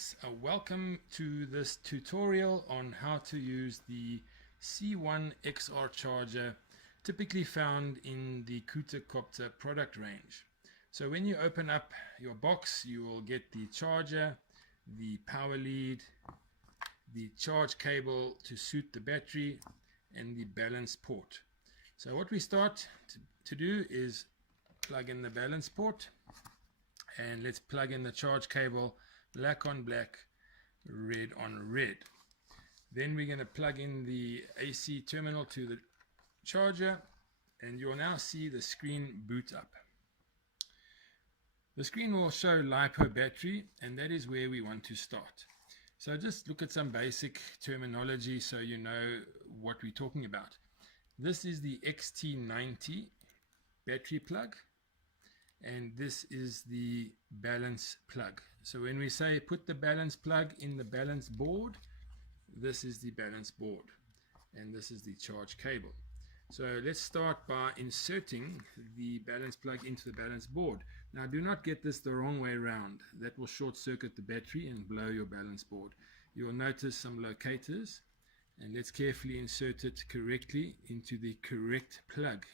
guys, welcome to this tutorial on how to use the C1 XR charger typically found in the Cuta Copter product range. So when you open up your box, you will get the charger, the power lead, the charge cable to suit the battery, and the balance port. So what we start to do is plug in the balance port, and let's plug in the charge cable, black on black, red on red. Then we're going to plug in the AC terminal to the charger, and you'll now see the screen boot up. The screen will show LiPo battery, and that is where we want to start. So just look at some basic terminology so you know what we're talking about. This is the XT90 battery plug, and this is the balance plug. So when we say put the balance plug in the balance board, this is the balance board, and this is the charge cable. So let's start by inserting the balance plug into the balance board. Now do not get this the wrong way around. That will short circuit the battery and blow your balance board. You will notice some locators, and let's carefully insert it correctly into the correct plug.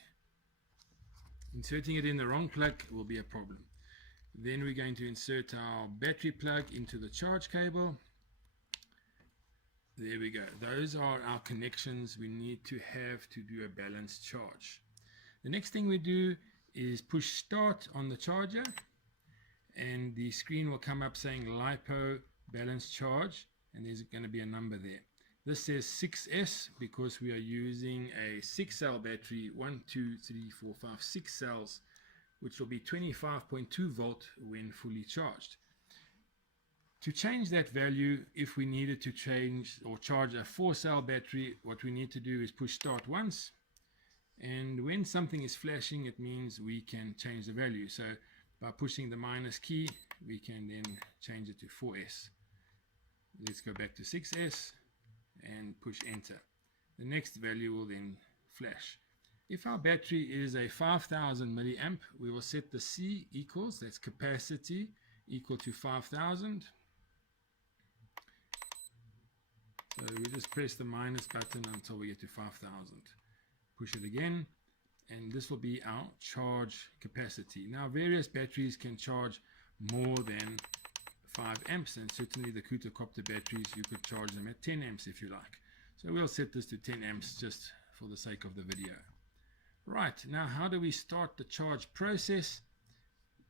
Inserting it in the wrong plug will be a problem. Then we're going to insert our battery plug into the charge cable. There we go. Those are our connections we need to have to do a balanced charge. The next thing we do is push start on the charger, and the screen will come up saying LiPo balance charge, and there's going to be a number there. This says 6S because we are using a 6-cell battery, 1, 2, 3, 4, 5, 6 cells, which will be 25.2 volt when fully charged. To change that value, if we needed to change or charge a 4-cell battery, what we need to do is push start once, and when something is flashing, it means we can change the value. So by pushing the minus key, we can then change it to 4S. Let's go back to 6S and push enter. The next value will then flash. If our battery is a 5000 milliamp, we will set the C equals, that's capacity, equal to 5000. So we just press the minus button until we get to 5000. Push it again, and this will be our charge capacity. Now various batteries can charge more than 5 amps, and certainly the Cuta Copter batteries, you could charge them at 10 amps if you like. So we'll set this to 10 amps just for the sake of the video. Right, now how do we start the charge process?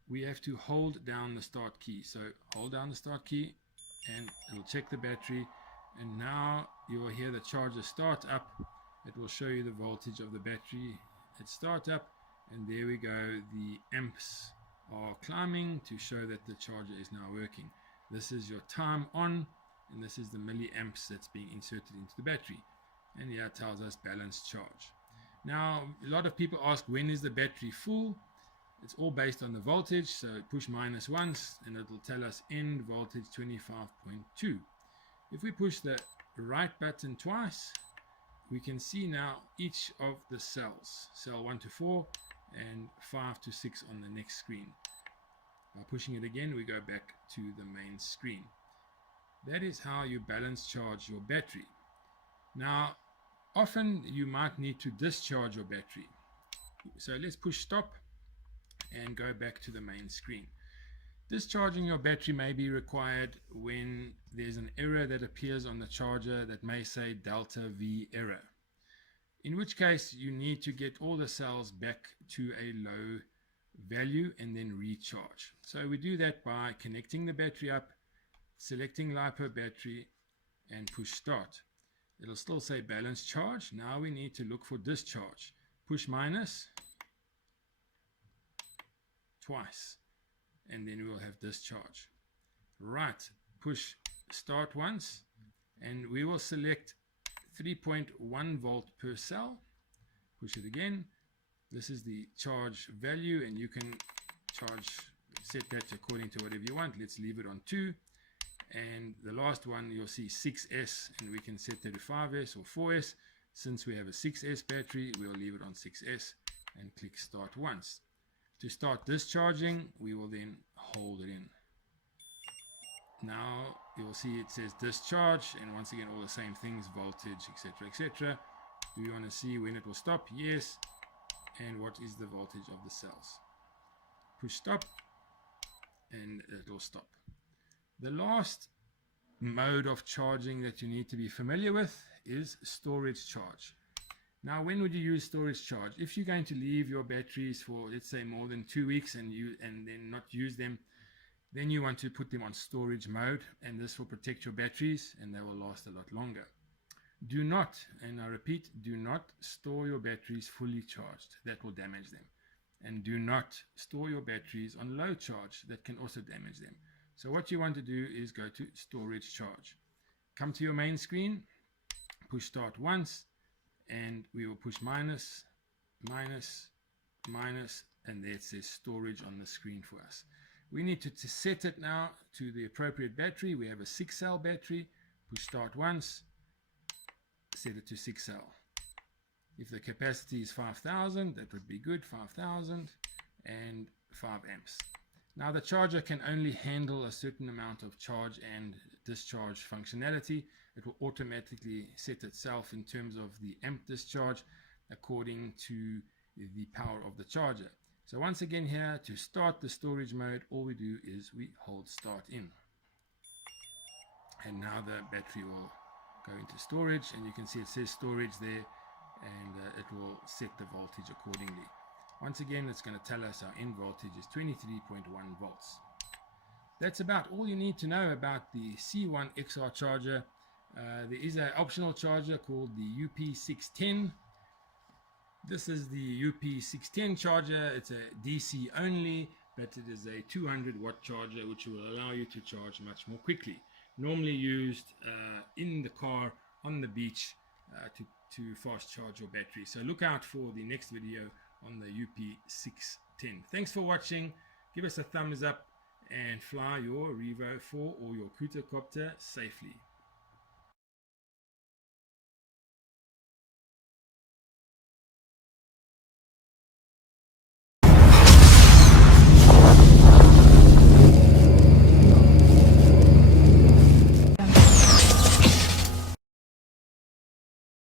We have to hold down the start key. So hold down the start key, and it'll check the battery, and now you will hear the charger start up. It will show you the voltage of the battery at startup, and there we go, the amps are climbing to show that the charger is now working. This is your time on, and this is the milliamps that's being inserted into the battery, and here it tells us balanced charge. Now a lot of people ask, when is the battery full? It's all based on the voltage, so push minus once and it will tell us end voltage 25.2. If we push the right button twice, we can see now each of the cells, cell 1 to 4 and 5 to 6 on the next screen. By pushing it again, we go back to the main screen. That is how you balance charge your battery. Now often you might need to discharge your battery, so let's push stop and go back to the main screen. Discharging your battery may be required when there's an error that appears on the charger that may say delta V error, in which case you need to get all the cells back to a low value and then recharge. So we do that by connecting the battery up, selecting LiPo battery, and push start. It'll still say balance charge. Now we need to look for discharge. Push minus twice, and then we'll have discharge. Right, push start once, and we will select 3.1 volt per cell. Push it again. This is the charge value, and you can set that according to whatever you want. Let's leave it on 2. And the last one, you'll see 6S, and we can set that to 5S or 4S. Since we have a 6S battery, we'll leave it on 6S and click start once. To start discharging, we will then hold it in. Now you'll see it says discharge, and once again all the same things, voltage, etc., etc. Do you want to see when it will stop? Yes. And what is the voltage of the cells? Push stop, and it will stop. The last mode of charging that you need to be familiar with is storage charge. Now, when would you use storage charge? If you're going to leave your batteries for, let's say, more than 2 weeks and then not use them, then you want to put them on storage mode, and this will protect your batteries and they will last a lot longer. Do not, and I repeat, do not store your batteries fully charged. That will damage them. And do not store your batteries on low charge. That can also damage them. So what you want to do is go to storage charge. Come to your main screen, push start once, and we will push minus, minus, minus, and there it says storage on the screen for us. We need to set it now to the appropriate battery. We have a 6-cell battery. Push start once, set it to 6 cell. If the capacity is 5,000, that would be good, 5,000 and 5 amps. Now the charger can only handle a certain amount of charge and discharge functionality. It will automatically set itself in terms of the amp discharge according to the power of the charger. So once again here, to start the storage mode, all we do is we hold start in. And now the battery will go into storage, and you can see it says storage there, and it will set the voltage accordingly. Once again, it's going to tell us our end voltage is 23.1 volts. That's about all you need to know about the C1 XR charger. There is an optional charger called the UP610. This is the UP610 charger. It's a DC only, but it is a 200 watt charger which will allow you to charge much more quickly. Normally used in the car, on the beach, to fast charge your battery. So look out for the next video on the UP610. Thanks for watching. Give us a thumbs up and fly your Revo 4 or your Cuta Copter safely.